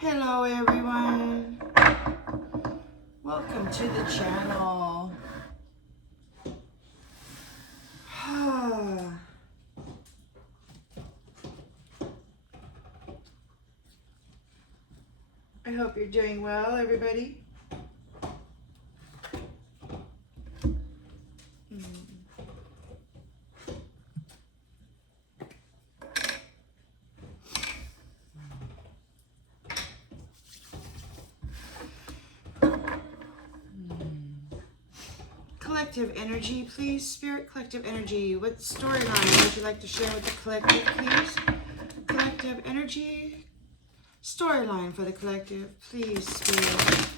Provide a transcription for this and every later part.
Hello everyone, welcome to the channel. I hope you're doing well, everybody. Collective energy, please. Spirit, collective energy. What storyline would you like to share with the collective, please? Collective energy. Storyline for the collective, please, Spirit.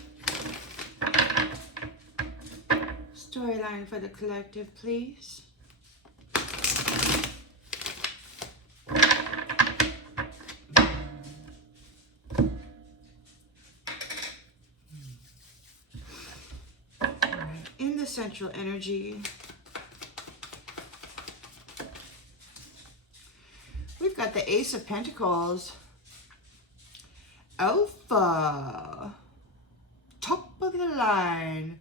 Storyline for the collective, please. In the central energy, we've got the Ace of Pentacles. Alpha. Top of the line.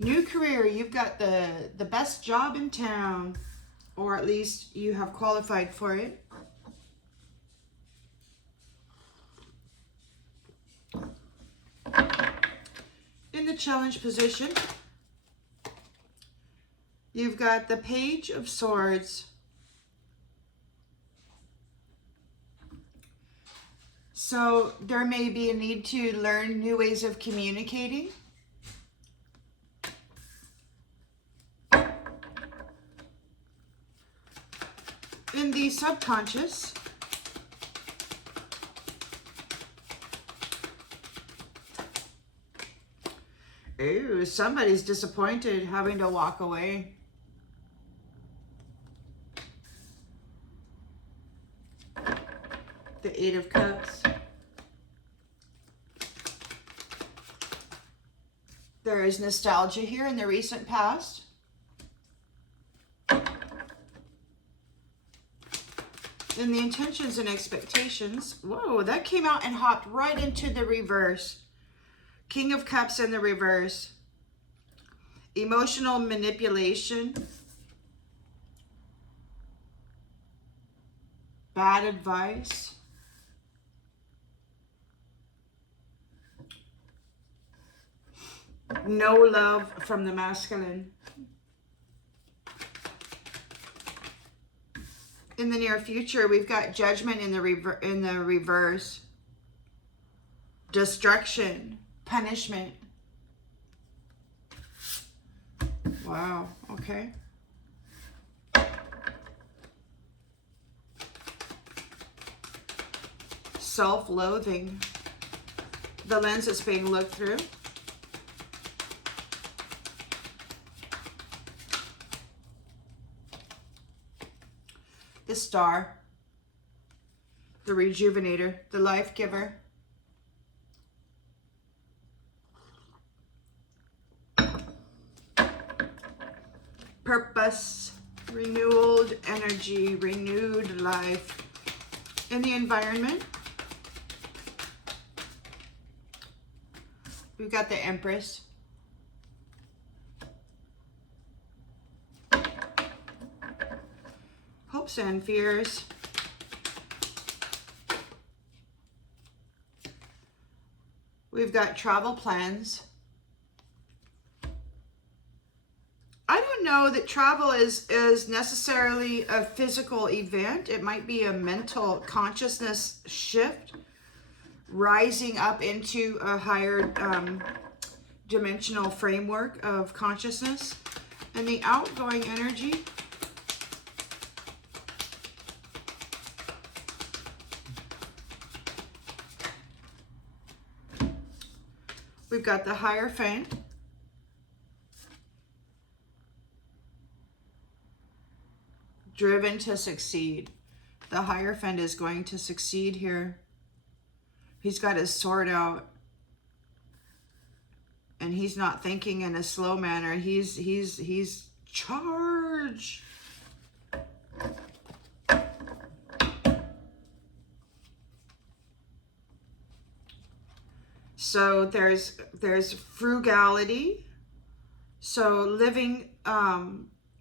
New career. You've got the best job in town. Or at least you have qualified for it. In the challenge position, you've got the Page of Swords. So there may be a need to learn new ways of communicating. In the subconscious, ooh, somebody's disappointed having to walk away. The Eight of Cups. There is nostalgia here in the recent past. In the intentions and expectations. Whoa, that came out and hopped right into the reverse. King of Cups in the reverse. Emotional manipulation. Bad advice. No love from the masculine. In the near future, we've got Judgment in the reverse. Destruction. Punishment. Wow, okay. Self-loathing. The lens that's being looked through. The Star. The Rejuvenator. The Life Giver. Purpose. Renewed energy. Renewed life. In the environment, we've got the Empress. Hopes and fears. We've got travel plans. I don't know that travel is necessarily a physical event. It might be a mental consciousness shift, rising up into a higher dimensional framework of consciousness. And the outgoing energy, we've got the Hierophant. Driven to succeed. The Hierophant is going to succeed here. He's got his sword out. And he's not thinking in a slow manner. He's charged. So there's frugality. So living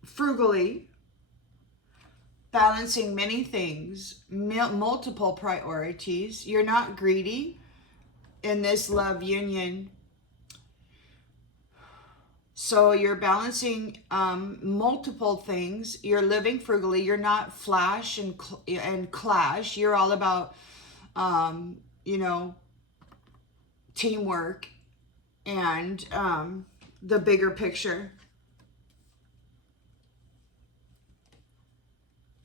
frugally, balancing many things, multiple priorities. You're not greedy in this love union. So you're balancing multiple things. You're living frugally. You're not flash and clash. You're all about, you know, teamwork and the bigger picture.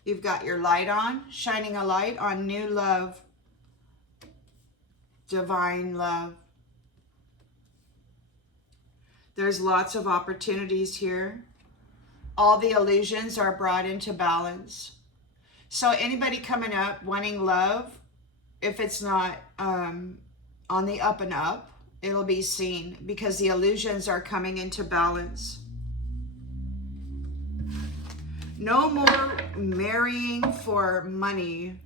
You've got your light on, shining a light on new love, divine love. There's lots of opportunities here. All the illusions are brought into balance. So anybody coming up wanting love, if it's not on the up and up, it'll be seen because the illusions are coming into balance. No more marrying for money.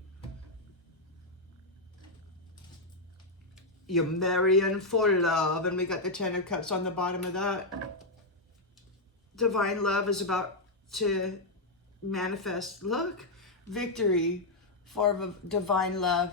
You're marrying for love. And we got the 10 of Cups on the bottom of that. Divine love is about to manifest. Look, victory for divine love.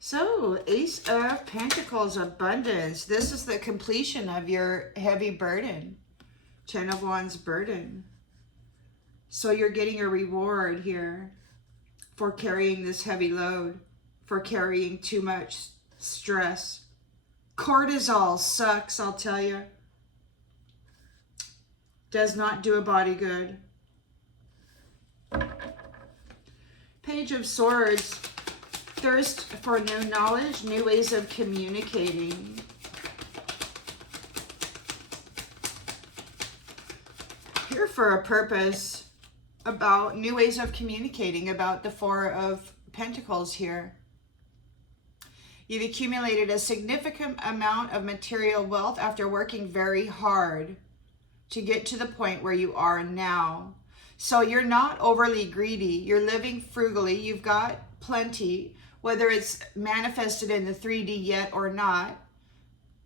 So, Ace of Pentacles, abundance. This is the completion of your heavy burden. 10 of Wands burden. So you're getting a reward here for carrying this heavy load, for carrying too much stress. Cortisol sucks, I'll tell you. Does not do a body good. Page of Swords. Thirst for new knowledge, new ways of communicating. Here for a purpose, about new ways of communicating, about the Four of Pentacles here. You've accumulated a significant amount of material wealth after working very hard to get to the point where you are now. So you're not overly greedy. You're living frugally. You've got plenty. Whether it's manifested in the 3D yet or not,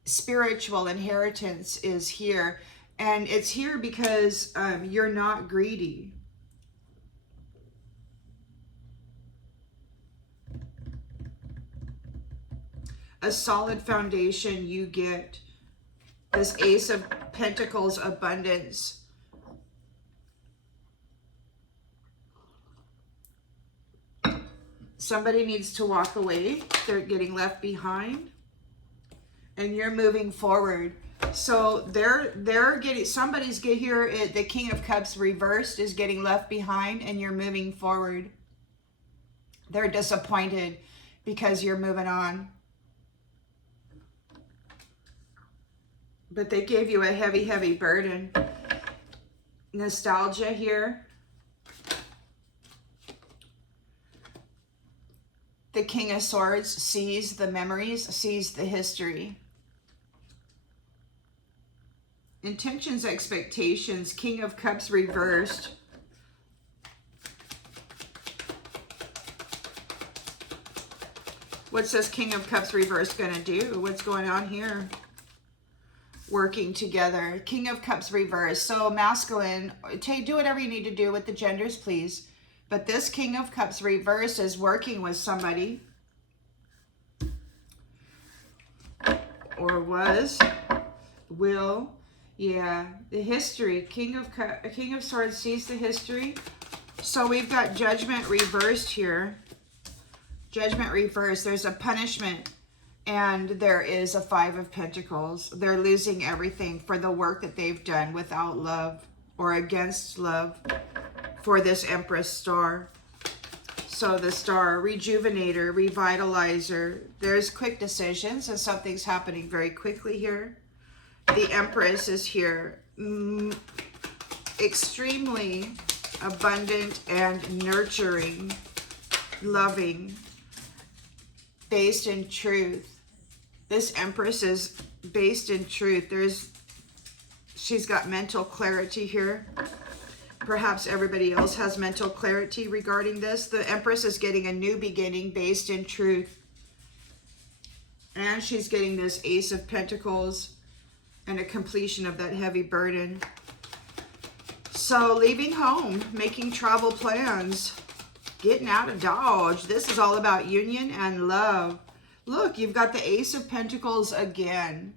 spiritual inheritance is here. And it's here because you're not greedy. A solid foundation you get. This Ace of Pentacles abundance. Somebody needs to walk away. They're getting left behind. And you're moving forward. So they're getting, somebody's get here, the King of Cups reversed is getting left behind and you're moving forward. They're disappointed because you're moving on. But they gave you a heavy, heavy burden. Nostalgia here. The King of Swords sees the memories, sees the history. Intentions, expectations, King of Cups reversed. What's this King of Cups reversed going to do? What's going on here? Working together. King of Cups reversed. So masculine, do whatever you need to do with the genders, please. But this King of Cups reverse is working with somebody. Or was. Will. Yeah. The history. King of Swords sees the history. So we've got Judgment reversed here. Judgment reversed. There's a punishment. And there is a Five of Pentacles. They're losing everything for the work that they've done without love. or against love for this Empress star. So the star, rejuvenator, revitalizer. There's quick decisions and something's happening very quickly here. The Empress is here. Extremely abundant and nurturing, loving, based in truth. This Empress is based in truth. She's got mental clarity here. Perhaps everybody else has mental clarity regarding this. The Empress is getting a new beginning based in truth. And she's getting this Ace of Pentacles and a completion of that heavy burden. So leaving home, making travel plans, getting out of Dodge. This is all about union and love. Look, you've got the Ace of Pentacles again.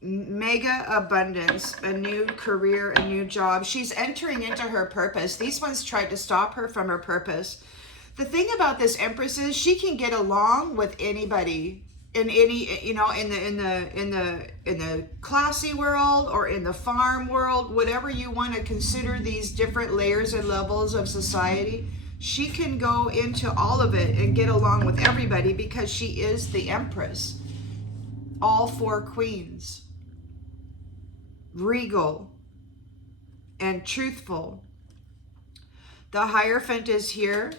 Mega abundance, a new career, a new job. She's entering into her purpose. These ones tried to stop her from her purpose. The thing about this Empress is she can get along with anybody in any, you know, in the classy world or in the farm world, whatever you want to consider these different layers and levels of society. She can go into all of it and get along with everybody because she is the Empress. All four queens. Regal and truthful. The Hierophant is here.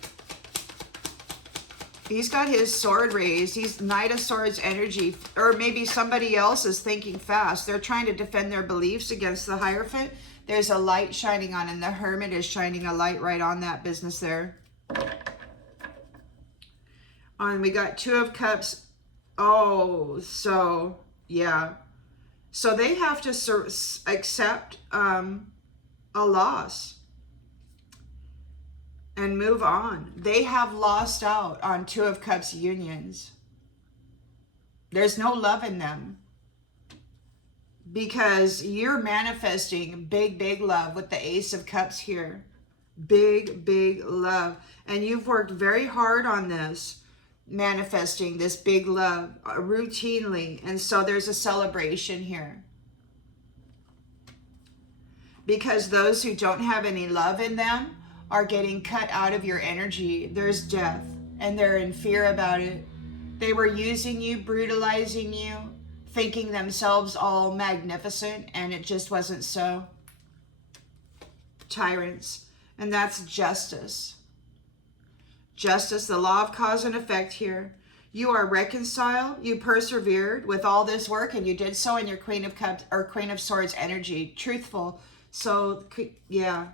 He's got his sword raised. He's Knight of Swords energy. Or maybe somebody else is thinking fast. They're trying to defend their beliefs against the Hierophant. There's a light shining on, and the Hermit is shining a light right on that business there. And we got Two of Cups. Oh, so, yeah. So they have to accept a loss and move on. They have lost out on Two of Cups unions. There's no love in them because you're manifesting big, big love with the Ace of Cups here. Big, big love. And you've worked very hard on this, manifesting this big love routinely. And so there's a celebration here. Because those who don't have any love in them are getting cut out of your energy. There's death and they're in fear about it. They were using you, brutalizing you, thinking themselves all magnificent, and it just wasn't so. Tyrants. And that's justice. Justice, the law of cause and effect here. You are reconciled. You persevered with all this work, and you did so in your Queen of Cups or Queen of Swords energy. Truthful. So, yeah.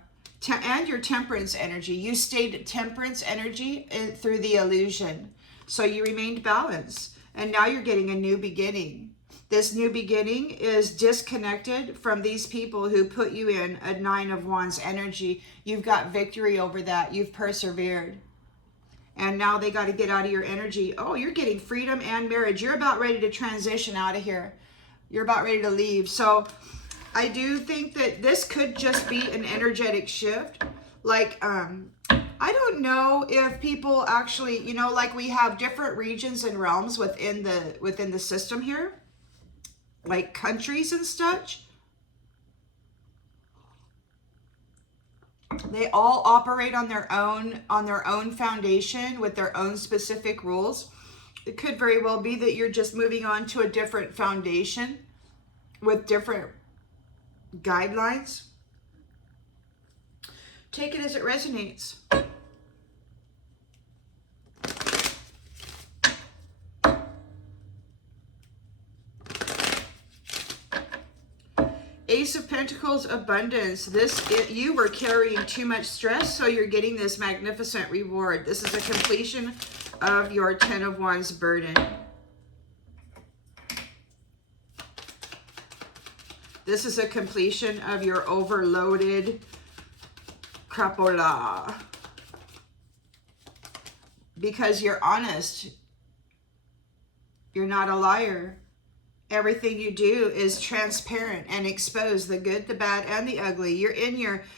And your Temperance energy. You stayed Temperance energy through the illusion. So you remained balanced. And now you're getting a new beginning. This new beginning is disconnected from these people who put you in a Nine of Wands energy. You've got victory over that. You've persevered. And now they got to get out of your energy. Oh, you're getting freedom and marriage. You're about ready to transition out of here. You're about ready to leave. So I do think that this could just be an energetic shift. Like, I don't know if people actually, you know, like we have different regions and realms within the system here, like countries and such. They all operate on their own foundation with their own specific rules. It could very well be that you're just moving on to a different foundation with different guidelines. Take it as it resonates. Ace of Pentacles, abundance. You were carrying too much stress, so you're getting this magnificent reward. This is a completion of your Ten of Wands burden. This is a completion of your overloaded crapola. Because you're honest. You're not a liar. Everything you do is transparent and expose the good, the bad, and the ugly.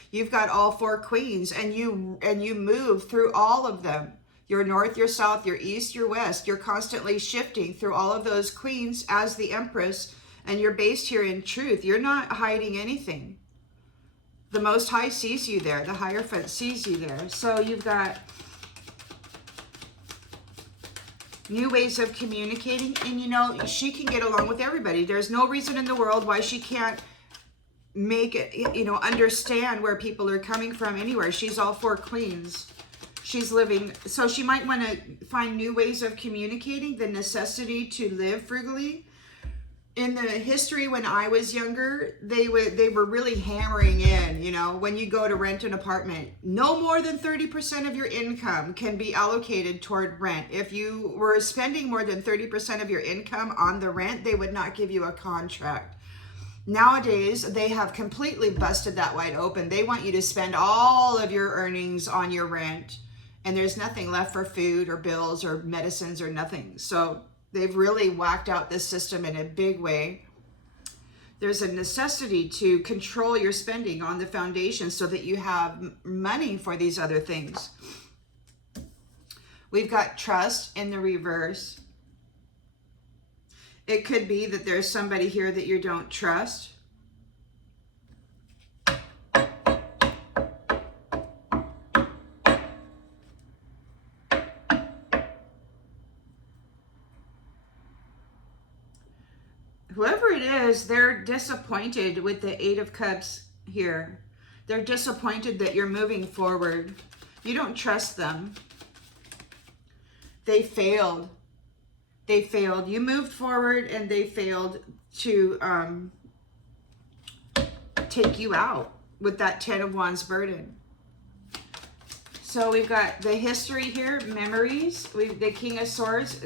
You've got all four queens, and you move through all of them. Your north, your south, your east, your west. You're constantly shifting through all of those queens as the Empress, And you're based here in truth. You're not hiding anything. The Most High sees you there. The Hierophant sees you there. So you've got new ways of communicating. And you know, she can get along with everybody. There's no reason in the world why she can't make it, you know, understand where people are coming from anywhere. She's all for queens. She's living, so she might want to find new ways of communicating, the necessity to live frugally. In the history when I was younger, they were really hammering in, you know, when you go to rent an apartment, no more than 30% of your income can be allocated toward rent. If you were spending more than 30% of your income on the rent, they would not give you a contract. Nowadays, they have completely busted that wide open. They want you to spend all of your earnings on your rent, and there's nothing left for food or bills or medicines or nothing. So they've really whacked out this system in a big way. There's a necessity to control your spending on the foundation so that you have money for these other things. We've got trust in the reverse. It could be that there's somebody here that you don't trust. Whoever it is, they're disappointed with the Eight of Cups here. They're disappointed that you're moving forward. You don't trust them. They failed. They failed. You moved forward and they failed to take you out with that Ten of Wands burden. So we've got the history here, memories. The King of Swords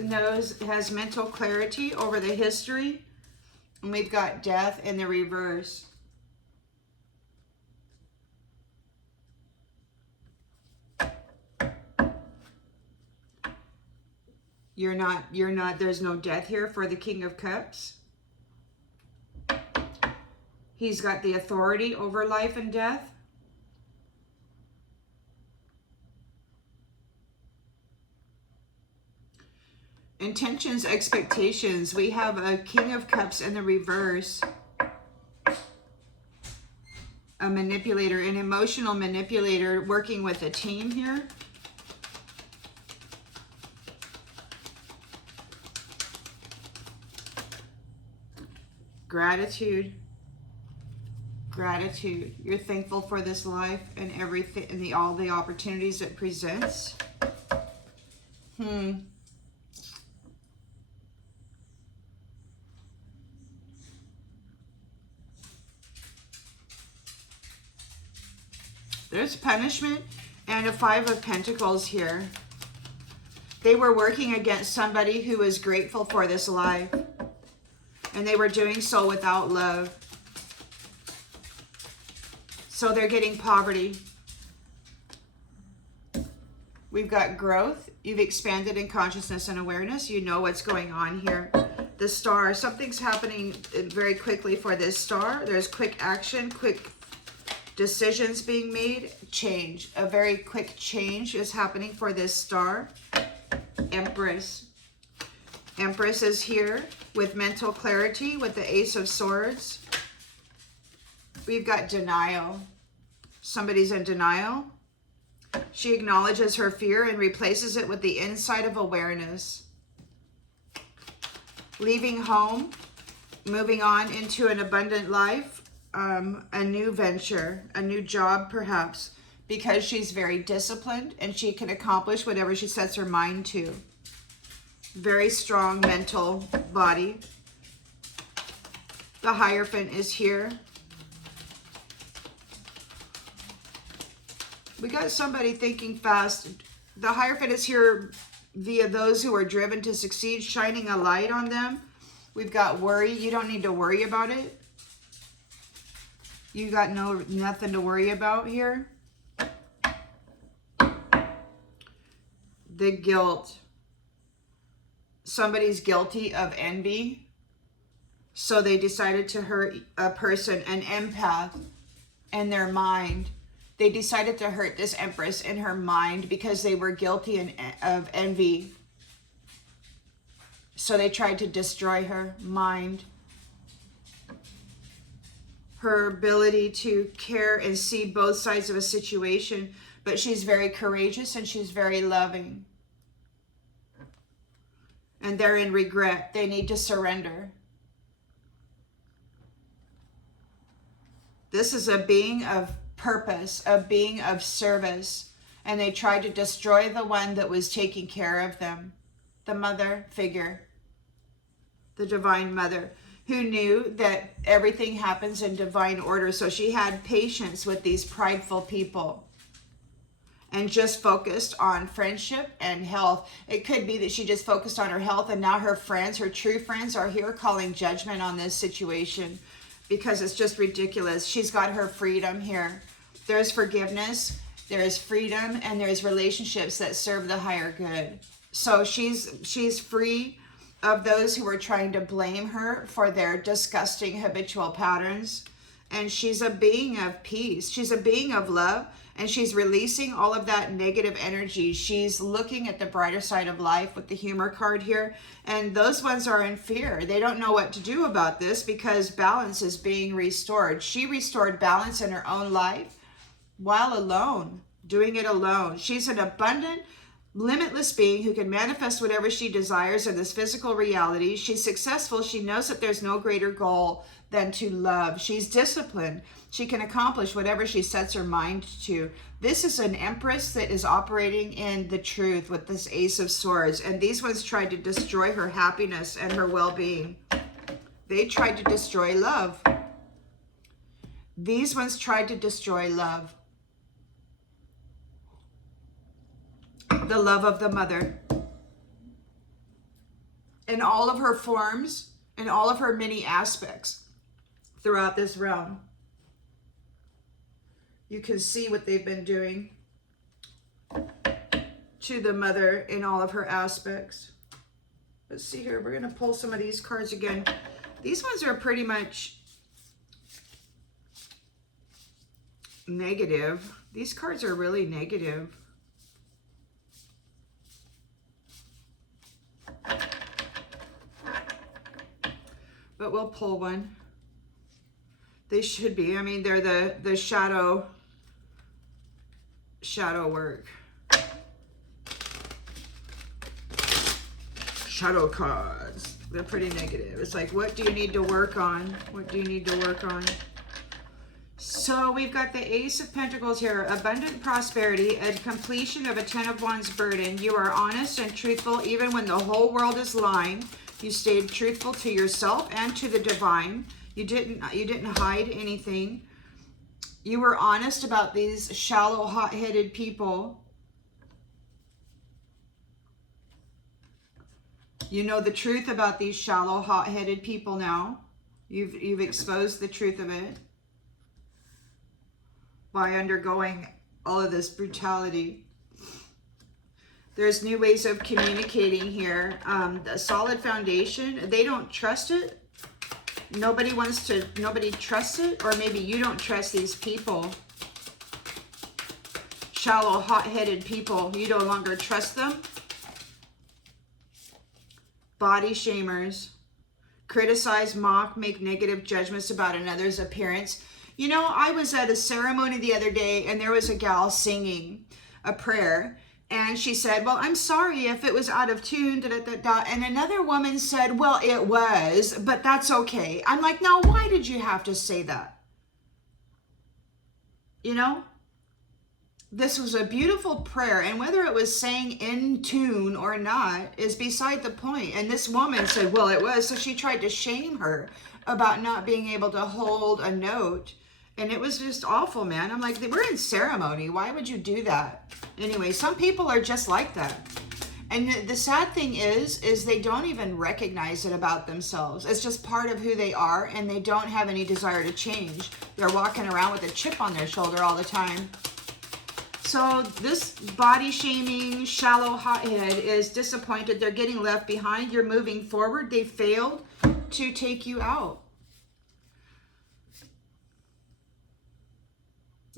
has mental clarity over the history. And we've got death in the reverse. You're not, there's no death here for the King of Cups. He's got the authority over life and death. Intentions, expectations. We have a King of Cups in the reverse. A manipulator, an emotional manipulator working with a team here. Gratitude. Gratitude. You're thankful for this life and everything and all the opportunities it presents. There's punishment and a Five of Pentacles here. They were working against somebody who was grateful for this life. And they were doing so without love. So they're getting poverty. We've got growth. You've expanded in consciousness and awareness. You know what's going on here. The Star. Something's happening very quickly for this Star. There's quick action, quick decisions being made. Change. A very quick change is happening for this Star. Empress. Empress is here with mental clarity with the Ace of Swords. We've got denial. Somebody's in denial. She acknowledges her fear and replaces it with the insight of awareness. Leaving home, moving on into an abundant life, a new venture, a new job perhaps, because she's very disciplined and she can accomplish whatever she sets her mind to. Very strong mental body. The Hierophant is here. We got somebody thinking fast. The Hierophant is here via those who are driven to succeed, shining a light on them. We've got worry. You don't need to worry about it. You got nothing to worry about here. The guilt. Somebody's guilty of envy. So they decided to hurt a person, an empath, in their mind. They decided to hurt this Empress in her mind because they were guilty of envy. So they tried to destroy her mind. her ability to care and see both sides of a situation, but she's very courageous and she's very loving. And they're in regret. They need to surrender. This is a being of purpose, a being of service. And they tried to destroy the one that was taking care of them. The mother figure. The divine mother, who knew that everything happens in divine order. So she had patience with these prideful people and just focused on friendship and health. It could be that she just focused on her health, and now her friends, her true friends, are here calling judgment on this situation because it's just ridiculous. She's got her freedom here. There's forgiveness, there is freedom, and there's relationships that serve the higher good. So she's free of those who were trying to blame her for their disgusting habitual patterns. And she's a being of peace. She's a being of love, and she's releasing all of that negative energy. She's looking at the brighter side of life with the humor card here. And those ones are in fear. They don't know what to do about this because balance is being restored. She restored balance in her own life while alone, doing it alone. She's an abundant, limitless being who can manifest whatever she desires in this physical reality. She's successful. She knows that there's no greater goal than to love. She's disciplined. She can accomplish whatever she sets her mind to. This is an empress that is operating in the truth with this Ace of Swords. And these ones tried to destroy her happiness and her well-being. They tried to destroy love. These ones tried to destroy love. The love of the mother. In all of her forms, in all of her many aspects throughout this realm. You can see what they've been doing to the mother in all of her aspects. Let's see here. We're going to pull some of these cards again. These ones are pretty much negative. These cards are really negative. But we'll pull one. They should be. I mean, they're the shadow work. Shadow cards. They're pretty negative. It's like, what do you need to work on? What do you need to work on? So we've got the Ace of Pentacles here. Abundant prosperity and completion of a Ten of Wands burden. You are honest and truthful even when the whole world is lying. You stayed truthful to yourself and to the divine. You didn't hide anything. You were honest about these shallow, hot-headed people. You know the truth about these shallow, hot-headed people now. You've exposed the truth of it by undergoing all of this brutality. There's new ways of communicating here. A solid foundation. They don't trust it. Nobody trusts it, or maybe you don't trust these people. Shallow, hot-headed people. You no longer trust them. Body shamers. Criticize, mock, make negative judgments about another's appearance. You know, I was at a ceremony the other day, and there was a gal singing a prayer. And she said, well, I'm sorry if it was out of tune, da, da, da, da. And another woman said, well, it was, but that's okay. I'm like, now, why did you have to say that? You know, this was a beautiful prayer. And whether it was sang in tune or not is beside the point. And this woman said, well, it was. So she tried to shame her about not being able to hold a note. And it was just awful, man. I'm like, we're in ceremony. Why would you do that? Anyway, some people are just like that. And the sad thing is they don't even recognize it about themselves. It's just part of who they are, and they don't have any desire to change. They're walking around with a chip on their shoulder all the time. So this body shaming, shallow hothead is disappointed. They're getting left behind. You're moving forward. They failed to take you out.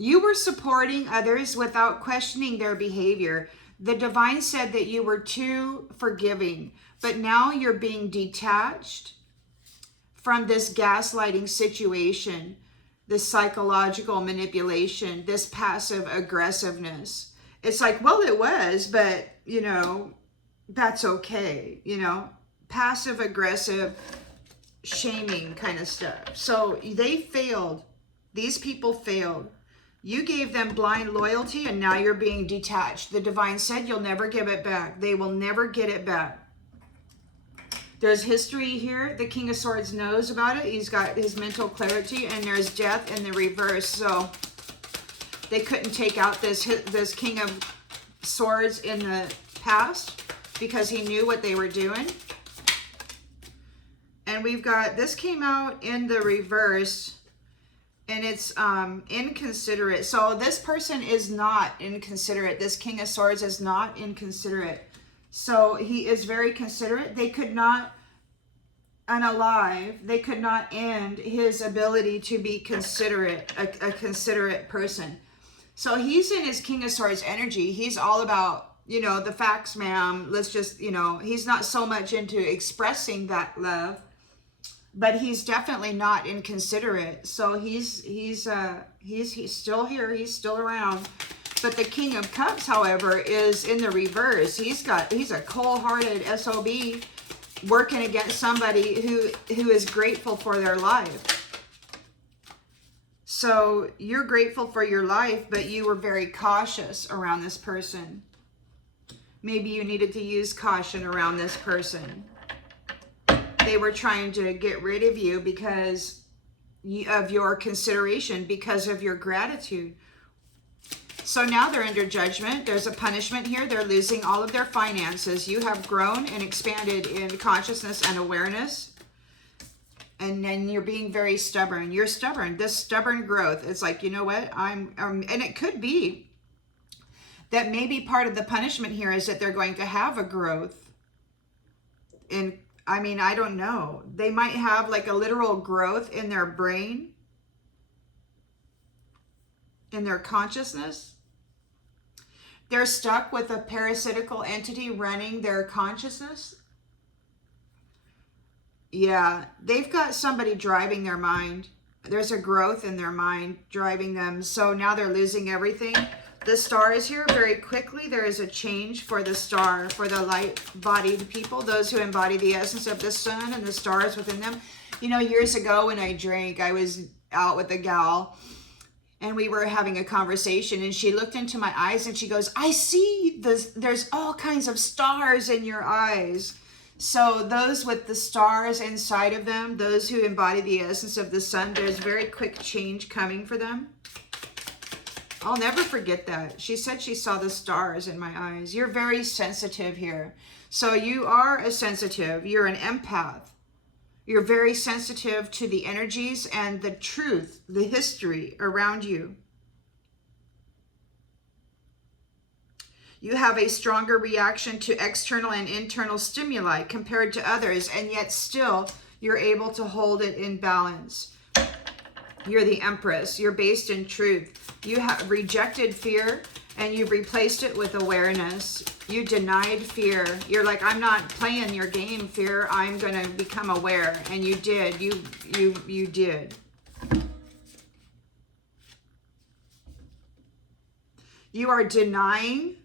You were supporting others without questioning their behavior. The divine said that you were too forgiving, but now you're being detached from this gaslighting situation. this psychological manipulation, this passive aggressiveness. It's like, well, it was, but, you know, that's okay, you know, passive aggressive, shaming kind of stuff. So they failed. These people failed. You gave them blind loyalty, and now you're being detached. The divine said you'll never give it back. They will never get it back. There's history here. The King of Swords knows about it. He's got his mental clarity, and there's death in the reverse. So they couldn't take out this King of Swords in the past because he knew what they were doing. And we've got, this came out in the reverse, and it's inconsiderate. So this person is not inconsiderate. This King of Swords is not inconsiderate. So he is very considerate. They could not unalive, they could not end his ability to be considerate, a considerate person. So he's in his King of Swords energy. He's all about, you know, the facts, ma'am. Let's just, you know, he's not so much into expressing that love, but he's definitely not inconsiderate. So he's still here. He's still around. But the King of Cups, however, is in the reverse. He's a cold-hearted SOB working against somebody who is grateful for their life. So you're grateful for your life, but you were very cautious around this person. Maybe you needed to use caution around this person. They were trying to get rid of you because of your consideration, because of your gratitude. So now they're under judgment. There's a punishment here. They're losing all of their finances. You have grown and expanded in consciousness and awareness. And then you're being very stubborn. You're stubborn. This stubborn growth. It's like, you know what? And it could be that maybe part of the punishment here is that they're going to have a growth. And I mean, I don't know. They might have like a literal growth in their brain, in their consciousness. They're stuck with a parasitical entity running their consciousness. Yeah, they've got somebody driving their mind. There's a growth in their mind driving them. So now they're losing everything. The star is here very quickly. There is a change for the star, for the light-bodied people, those who embody the essence of the sun and the stars within them. You know, years ago when I drank, I was out with a gal, and we were having a conversation, and she looked into my eyes and she goes, I see this, there's all kinds of stars in your eyes. So those with the stars inside of them, those who embody the essence of the sun, there's very quick change coming for them. I'll never forget that. She said she saw the stars in my eyes. You're very sensitive here. So you are a sensitive. You're an empath. You're very sensitive to the energies and the truth, the history around you. You have a stronger reaction to external and internal stimuli compared to others, and yet still you're able to hold it in balance. You're the Empress. You're based in truth. You have rejected fear and you've replaced it with awareness. You denied fear. You're like, I'm not playing your game, fear. I'm going to become aware. And you did. You did. You are denying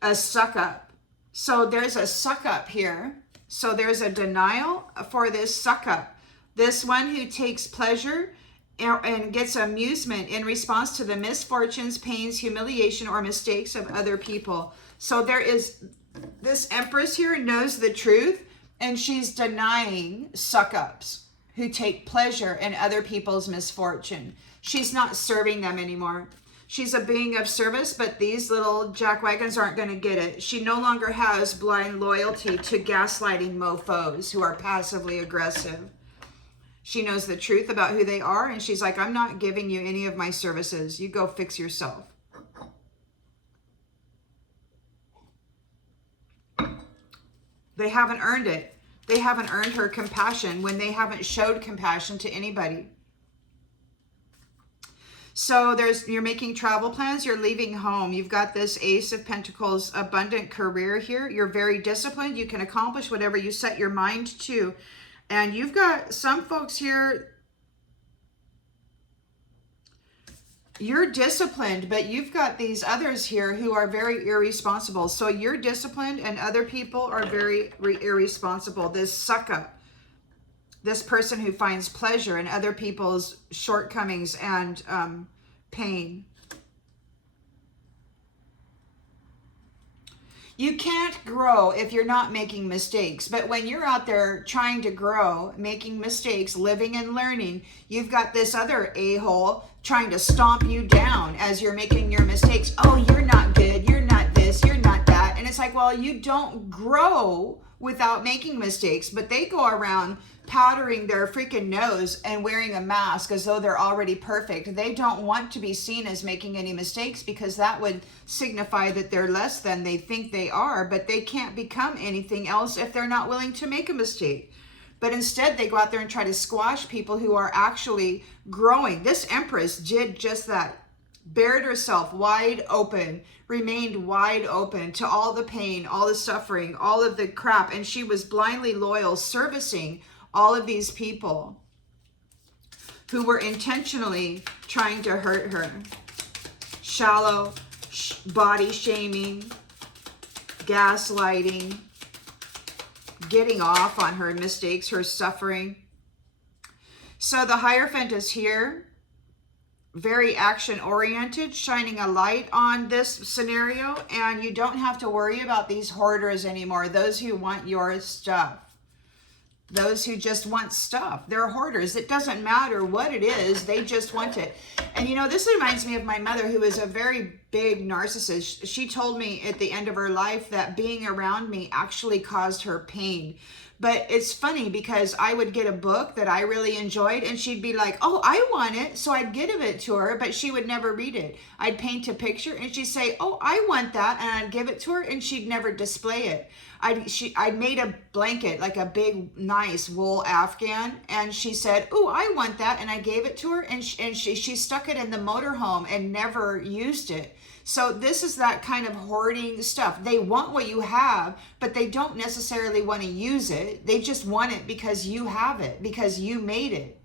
a suck-up. So there's a suck-up here. So there's a denial for this suck-up. This one who takes pleasure and gets amusement in response to the misfortunes, pains, humiliation, or mistakes of other people. So there is, this Empress here knows the truth, and she's denying suck-ups who take pleasure in other people's misfortune. She's not serving them anymore. She's a being of service, but these little jackwagons aren't going to get it. She no longer has blind loyalty to gaslighting mofos who are passively aggressive. She knows the truth about who they are, and she's like, I'm not giving you any of my services. You go fix yourself. They haven't earned it. They haven't earned her compassion when they haven't showed compassion to anybody. So you're making travel plans, you're leaving home. You've got this Ace of Pentacles, abundant career here. You're very disciplined. You can accomplish whatever you set your mind to. And you've got some folks here, you're disciplined, but you've got these others here who are very irresponsible. So you're disciplined and other people are very irresponsible. This suckup, this person who finds pleasure in other people's shortcomings and pain. You can't grow if you're not making mistakes. But when you're out there trying to grow, making mistakes, living and learning, you've got this other a-hole trying to stomp you down as you're making your mistakes. Oh, you're not good. You're not this. You're not that. And it's like, well, you don't grow without making mistakes. But they go around powdering their freaking nose and wearing a mask as though they're already perfect. They don't want to be seen as making any mistakes because that would signify that they're less than they think they are, but they can't become anything else if they're not willing to make a mistake. But instead they go out there and try to squash people who are actually growing. This Empress did just that. Bared herself wide open, remained wide open to all the pain, all the suffering, all of the crap, and she was blindly loyal, servicing all of these people who were intentionally trying to hurt her. Shallow, body shaming, gaslighting, getting off on her mistakes, her suffering. So the Hierophant is here, very action oriented, shining a light on this scenario, and you don't have to worry about these hoarders anymore, those who want your stuff. Those who just want stuff. They're hoarders. It doesn't matter what it is. They just want it. And you know, this reminds me of my mother, who is a very big narcissist. She told me at the end of her life that being around me actually caused her pain. But it's funny because I would get a book that I really enjoyed and she'd be like, oh, I want it. So I'd give it to her, but she would never read it. I'd paint a picture and she'd say, oh, I want that. And I'd give it to her and she'd never display it. I made a blanket, like a big, nice wool Afghan. And she said, oh, I want that. And I gave it to her and she stuck it in the motorhome and never used it. So this is that kind of hoarding stuff. They want what you have, but they don't necessarily want to use it. They just want it because you have it, because you made it.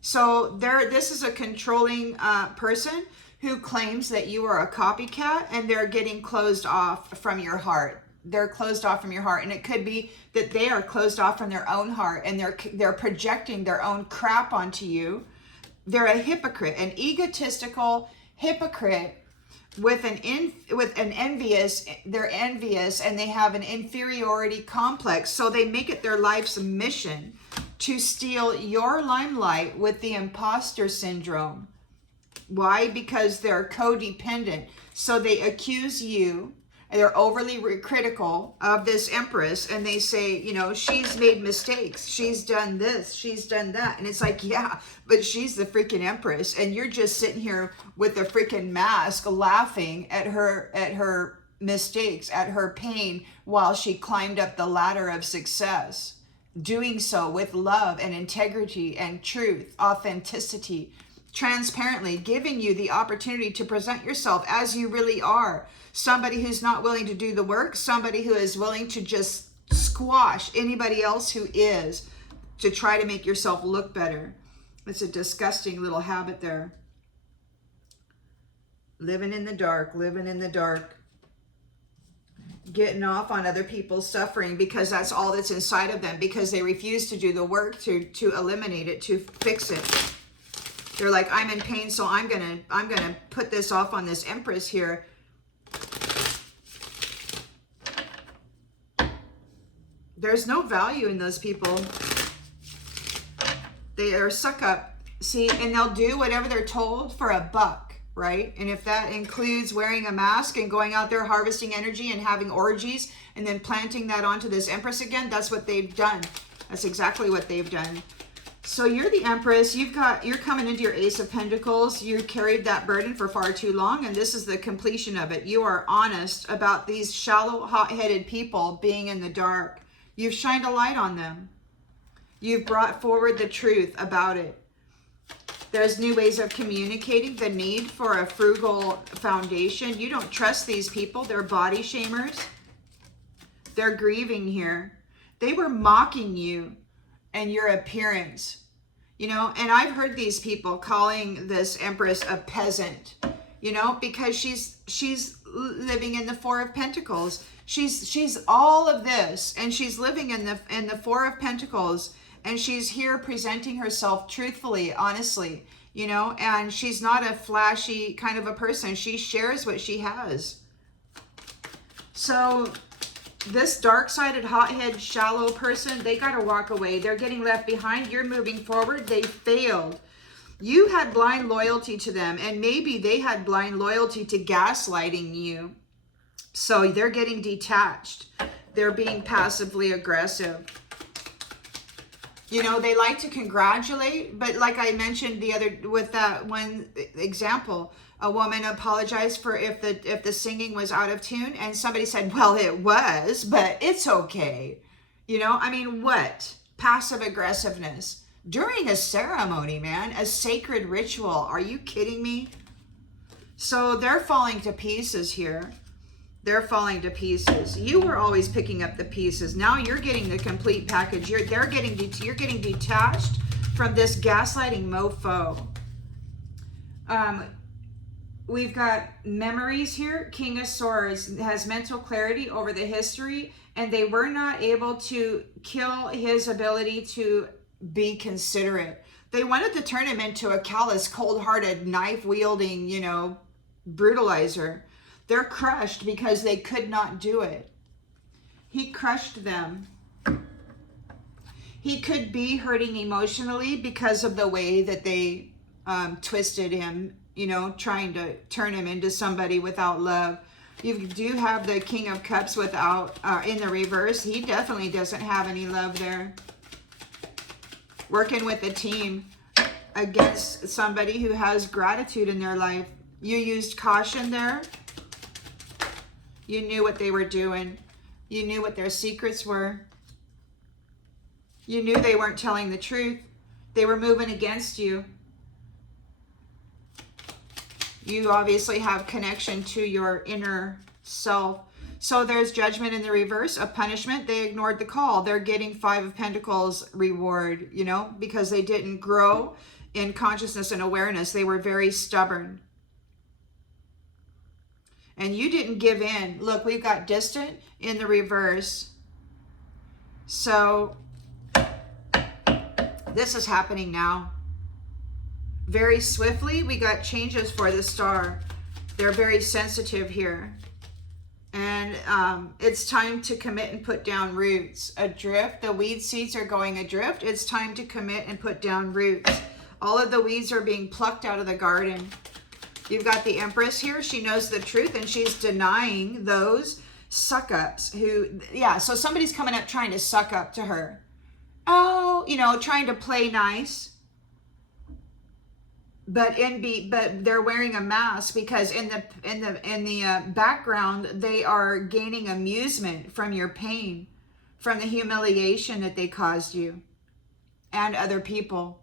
So this is a controlling person who claims that you are a copycat, and they're getting closed off from your heart. They're closed off from your heart, and it could be that they are closed off from their own heart, and they're projecting their own crap onto you. They're a hypocrite, an egotistical hypocrite with an envious. They're envious, and they have an inferiority complex. So they make it their life's mission to steal your limelight with the imposter syndrome. Why? Because they're codependent. So they accuse you, they're overly critical of this Empress, and they say, you know, she's made mistakes. She's done this, she's done that. And it's like, yeah, but she's the freaking Empress. And you're just sitting here with a freaking mask laughing at her mistakes, at her pain, while she climbed up the ladder of success. Doing so with love and integrity and truth, authenticity, transparently, giving you the opportunity to present yourself as you really are. Somebody who's not willing to do the work, somebody who is willing to just squash anybody else who is, to try to make yourself look better. It's a disgusting little habit there. Living in the dark, living in the dark. Getting off on other people's suffering because that's all that's inside of them, because they refuse to do the work to eliminate it, to fix it. They're like, I'm in pain, so I'm gonna put this off on this Empress here. There's no value in those people. They are suck up. See, and they'll do whatever they're told for a buck, right? And if that includes wearing a mask and going out there harvesting energy and having orgies and then planting that onto this Empress again, that's what they've done. That's exactly what they've done. So you're the Empress. You're coming into your Ace of Pentacles. You carried that burden for far too long, and this is the completion of it. You are honest about these shallow, hot-headed people being in the dark. You've shined a light on them. You've brought forward the truth about it. There's new ways of communicating, the need for a frugal foundation. You don't trust these people. They're body shamers. They're grieving here. They were mocking you and your appearance, you know, and I've heard these people calling this Empress a peasant, you know, because she's living in the Four of Pentacles. She's all of this, and she's living in the Four of Pentacles, and she's here presenting herself truthfully, honestly, you know, and she's not a flashy kind of a person. She shares what she has. So this dark-sided, hothead, shallow person, they got to walk away. They're getting left behind. You're moving forward. They failed. You had blind loyalty to them, and maybe they had blind loyalty to gaslighting you. So they're getting detached. They're being passively aggressive. You know, they like to congratulate, but like I mentioned the other, with that one example, a woman apologized for if the singing was out of tune, and somebody said, well, it was, but it's okay. You know, I mean, what? Passive aggressiveness during a ceremony, man, a sacred ritual. Are you kidding me? So they're falling to pieces here. They're falling to pieces. You were always picking up the pieces. Now you're getting the complete package. You're getting detached from this gaslighting mofo. We've got memories here. King of Swords has mental clarity over the history, and they were not able to kill his ability to be considerate. They wanted to turn him into a callous, cold-hearted, knife-wielding, you know, brutalizer. They're crushed because they could not do it. He crushed them. He could be hurting emotionally because of the way that they twisted him, you know, trying to turn him into somebody without love. You do have the King of Cups without, in the reverse. He definitely doesn't have any love there. Working with a team against somebody who has gratitude in their life. You used caution there. You knew what they were doing. You knew what their secrets were. You knew they weren't telling the truth. They were moving against you. You obviously have connection to your inner self. So there's judgment in the reverse, a punishment. They ignored the call. They're getting Five of Pentacles reward, you know, because they didn't grow in consciousness and awareness. They were very stubborn. And you didn't give in. Look, we've got distant in the reverse. So this is happening now. Very swiftly, we got changes for the star. They're very sensitive here. And it's time to commit and put down roots. Adrift, the weed seeds are going adrift. It's time to commit and put down roots. All of the weeds are being plucked out of the garden. You've got the Empress here. She knows the truth, and she's denying those suckups who, yeah, so somebody's coming up trying to suck up to her. Oh, you know, trying to play nice. But they're wearing a mask because in the background they are gaining amusement from your pain, from the humiliation that they caused you and other people.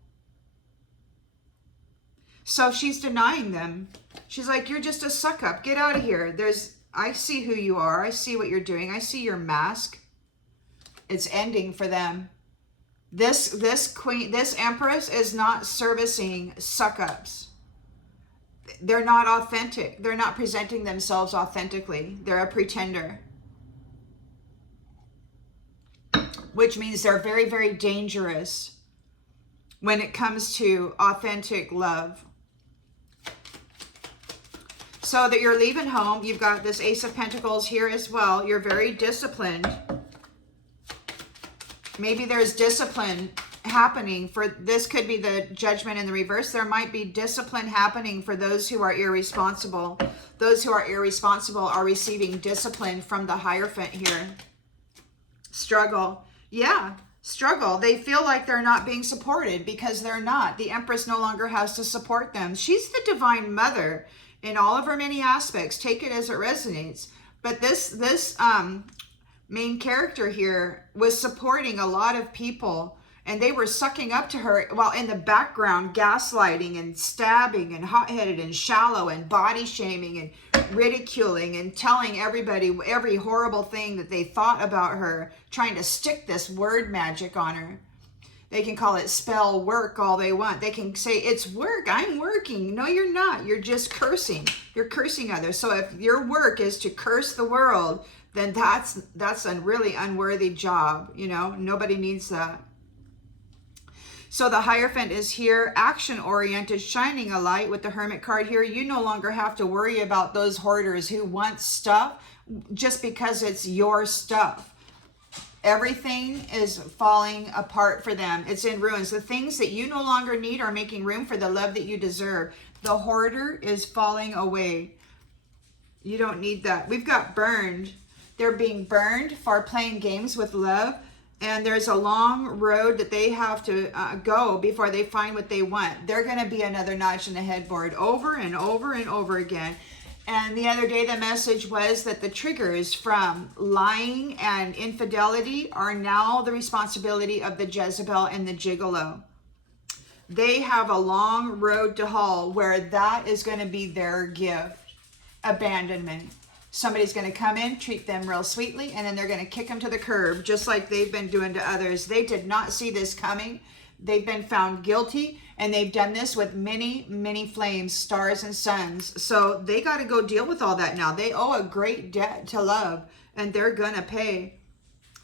So she's denying them. She's like, you're just a suck up. Get out of here. I see who you are. I see what you're doing. I see your mask. It's ending for them. This Empress is not servicing suck-ups. They're not authentic. They're not presenting themselves authentically. They're a pretender. Which means they're very, very dangerous when it comes to authentic love. So that you're leaving home. You've got this Ace of Pentacles here as well. You're very disciplined. Maybe there's discipline happening for, this could be the judgment in the reverse. There might be discipline happening for those who are irresponsible. Those who are irresponsible are receiving discipline from the Hierophant here. Struggle. Yeah, struggle. They feel like they're not being supported because they're not. The Empress no longer has to support them. She's the Divine Mother in all of her many aspects. Take it as it resonates. But this main character here was supporting a lot of people and they were sucking up to her while in the background gaslighting and stabbing and hot-headed and shallow and body shaming and ridiculing and telling everybody every horrible thing that they thought about her, trying to stick this word magic on her. They can call it spell work all they want. They can say, it's work, I'm working. No, you're not. You're just cursing. You're cursing others. So if your work is to curse the world, then that's a really unworthy job. You know, nobody needs that. So the Hierophant is here, action-oriented, shining a light with the Hermit card here. You no longer have to worry about those hoarders who want stuff just because it's your stuff. Everything is falling apart for them. It's in ruins. The things that you no longer need are making room for the love that you deserve. The hoarder is falling away. You don't need that. We've got burned. They're being burned for playing games with love. And there's a long road that they have to go before they find what they want. They're going to be another notch in the headboard over and over and over again. And the other day, the message was that the triggers from lying and infidelity are now the responsibility of the Jezebel and the gigolo. They have a long road to haul where that is going to be their gift. Abandonment. Somebody's going to come in, treat them real sweetly, and then they're going to kick them to the curb, just like they've been doing to others. They did not see this coming. They've been found guilty, and they've done this with many, many flames, stars, and suns. So they got to go deal with all that now. They owe a great debt to love, and they're going to pay.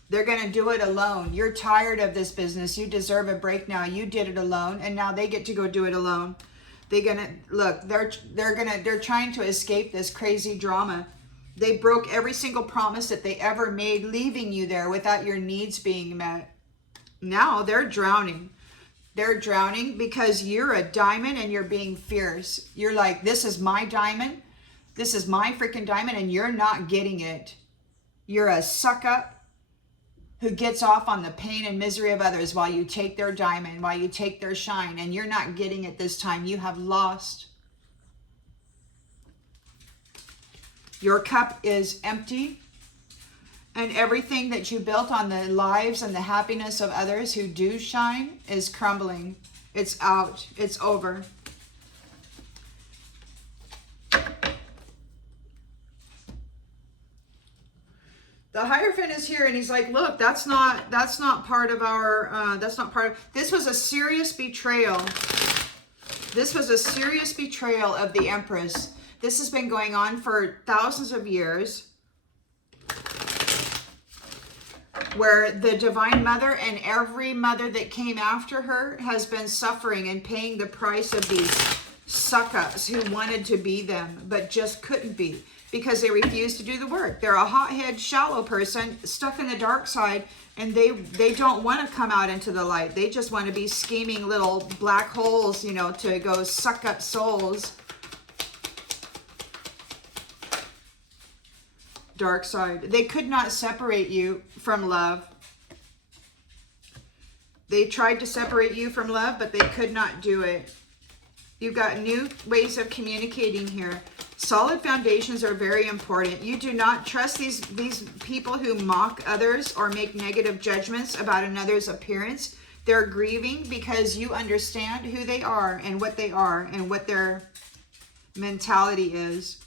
They're going to do it alone. You're tired of this business. You deserve a break now. You did it alone, and now they get to go do it alone. They're going to, look, they're trying to escape this crazy drama. They broke every single promise that they ever made, leaving you there without your needs being met. Now they're drowning. They're drowning because you're a diamond and you're being fierce. You're like, this is my diamond. This is my freaking diamond, and you're not getting it. You're a suck-up who gets off on the pain and misery of others while you take their diamond, while you take their shine, and you're not getting it this time. You have lost. Your cup is empty, and everything that you built on the lives and the happiness of others who do shine is crumbling. It's out. It's over. The Hierophant is here, and he's like, look, that's not part of our, this was a serious betrayal. This was a serious betrayal of the Empress. This has been going on for thousands of years, where the Divine Mother and every mother that came after her has been suffering and paying the price of these suck-ups who wanted to be them, but just couldn't be because they refused to do the work. They're a hothead, shallow person stuck in the dark side, and they don't want to come out into the light. They just want to be scheming little black holes, you know, to go suck up souls. Dark side. They could not separate you from love. They tried to separate you from love, but they could not do it. You've got new ways of communicating here. Solid foundations are very important. You do not trust these people who mock others or make negative judgments about another's appearance. They're grieving because you understand who they are and what their mentality is.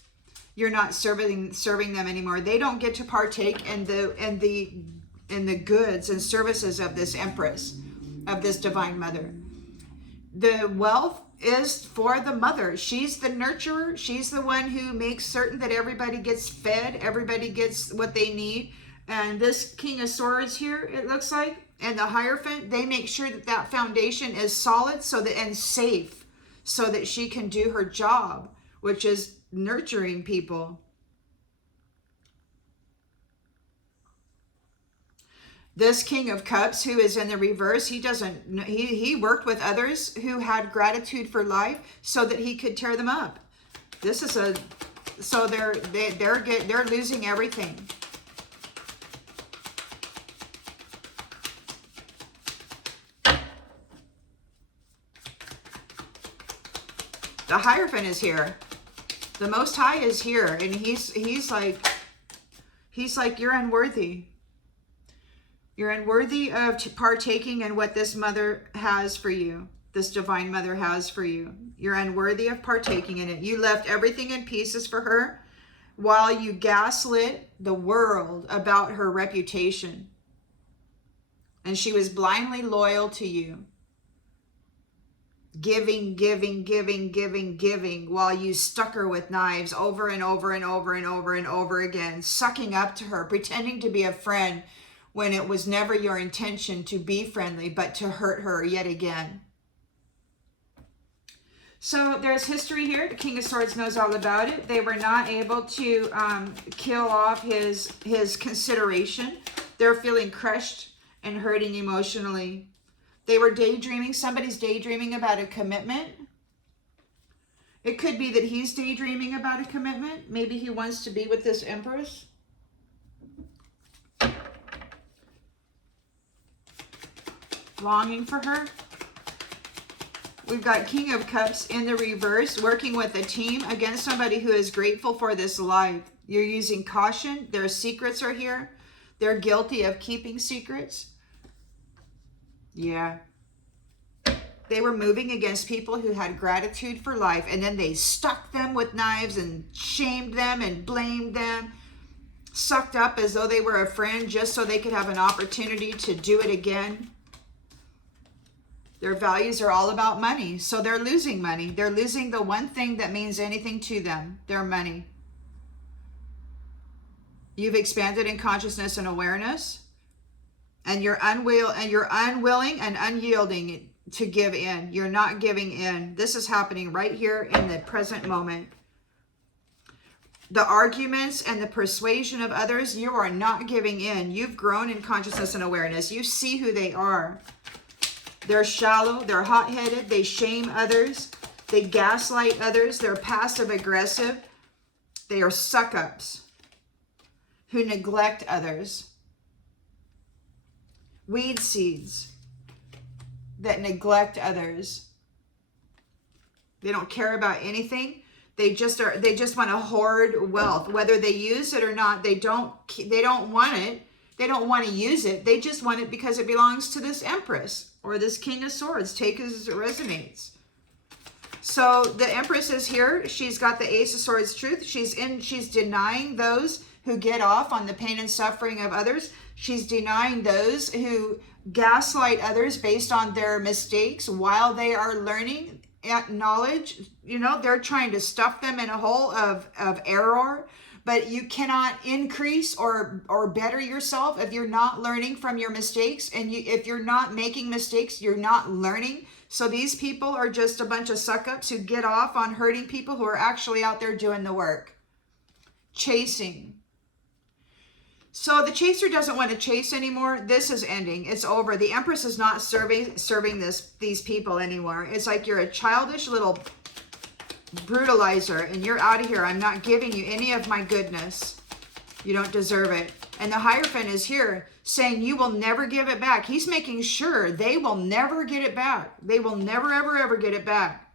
You're not serving them anymore. They don't get to partake in the goods and services of this Empress, of this Divine Mother. The wealth is for the mother. She's the nurturer. She's the one who makes certain that everybody gets fed, everybody gets what they need. And this King of Swords here, it looks like, and the Hierophant, they make sure that that foundation is solid and safe, so that she can do her job, which is nurturing people. This King of Cups, who is in the reverse, he worked with others who had gratitude for life so that he could tear them up. So they're losing everything. The Hierophant is here. The Most High is here, and he's like, you're unworthy. You're unworthy of partaking in what this mother has for you. This divine mother has for you. You're unworthy of partaking in it. You left everything in pieces for her while you gaslit the world about her reputation. And she was blindly loyal to you. Giving, giving, giving, giving, giving, while you stuck her with knives over and over and over and over and over again, sucking up to her, pretending to be a friend when it was never your intention to be friendly, but to hurt her yet again. So there's history here. The King of Swords knows all about it. They were not able to kill off his consideration. They're feeling crushed and hurting emotionally. They were daydreaming. Somebody's daydreaming about a commitment. It could be that he's daydreaming about a commitment. Maybe he wants to be with this Empress. Longing for her. We've got King of Cups in the reverse, working with a team against somebody who is grateful for this life. You're using caution. Their secrets are here. They're guilty of keeping secrets. Yeah. They were moving against people who had gratitude for life, and then they stuck them with knives and shamed them and blamed them, sucked up as though they were a friend just so they could have an opportunity to do it again. Their values are all about money, so they're losing money. They're losing the one thing that means anything to them, their money. You've expanded in consciousness and awareness, and you're unwilling and unyielding to give in. You're not giving in. This is happening right here in the present moment. The arguments and the persuasion of others, you are not giving in. You've grown in consciousness and awareness. You see who they are. They're shallow, they're hot-headed, they shame others, they gaslight others, they're passive-aggressive, they are suckups who neglect others. Weed seeds that neglect others. They don't care about anything. They just want to hoard wealth. Whether they use it or not, they don't want it. They don't want to use it. They just want it because it belongs to this Empress or this King of Swords. Take it as it resonates. So the Empress is here. She's got the Ace of Swords truth. She's denying those who get off on the pain and suffering of others. She's denying those who gaslight others based on their mistakes while they are learning knowledge. You know, they're trying to stuff them in a hole of error. But you cannot increase or better yourself if you're not learning from your mistakes. And if you're not making mistakes, you're not learning. So these people are just a bunch of suck-ups who get off on hurting people who are actually out there doing the work. Chasing. So the chaser doesn't want to chase anymore. This is ending. It's over. The Empress is not serving these people anymore. It's like you're a childish little brutalizer and you're out of here. I'm not giving you any of my goodness. You don't deserve it. And the Hierophant is here saying you will never give it back. He's making sure they will never get it back. They will never, ever, ever get it back.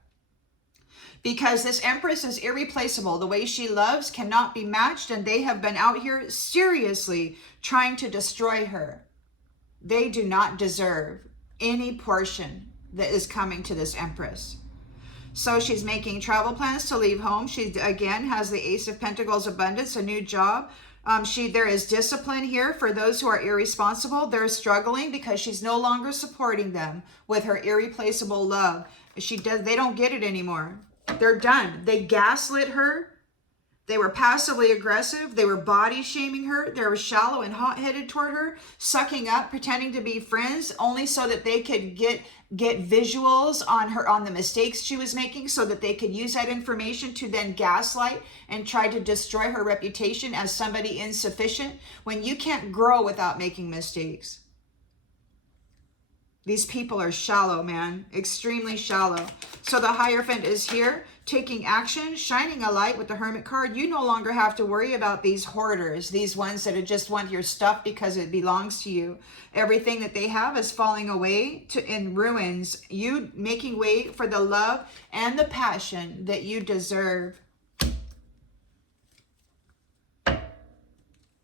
Because this Empress is irreplaceable. The way she loves cannot be matched, and they have been out here seriously trying to destroy her. They do not deserve any portion that is coming to this Empress. So she's making travel plans to leave home. She, again, has the Ace of Pentacles abundance, a new job. There is discipline here for those who are irresponsible. They're struggling because she's no longer supporting them with her irreplaceable love. They don't get it anymore. They're done. They gaslit her. They were passively aggressive. They were body shaming her. They were shallow and hot-headed toward her, sucking up, pretending to be friends, only so that they could get visuals on the mistakes she was making, so that they could use that information to then gaslight and try to destroy her reputation as somebody insufficient, when you can't grow without making mistakes. These people are shallow, man, extremely shallow. So the Hierophant is here, taking action, shining a light with the Hermit card. You no longer have to worry about these hoarders, these ones that just want your stuff because it belongs to you. Everything that they have is falling away in ruins. You making way for the love and the passion that you deserve.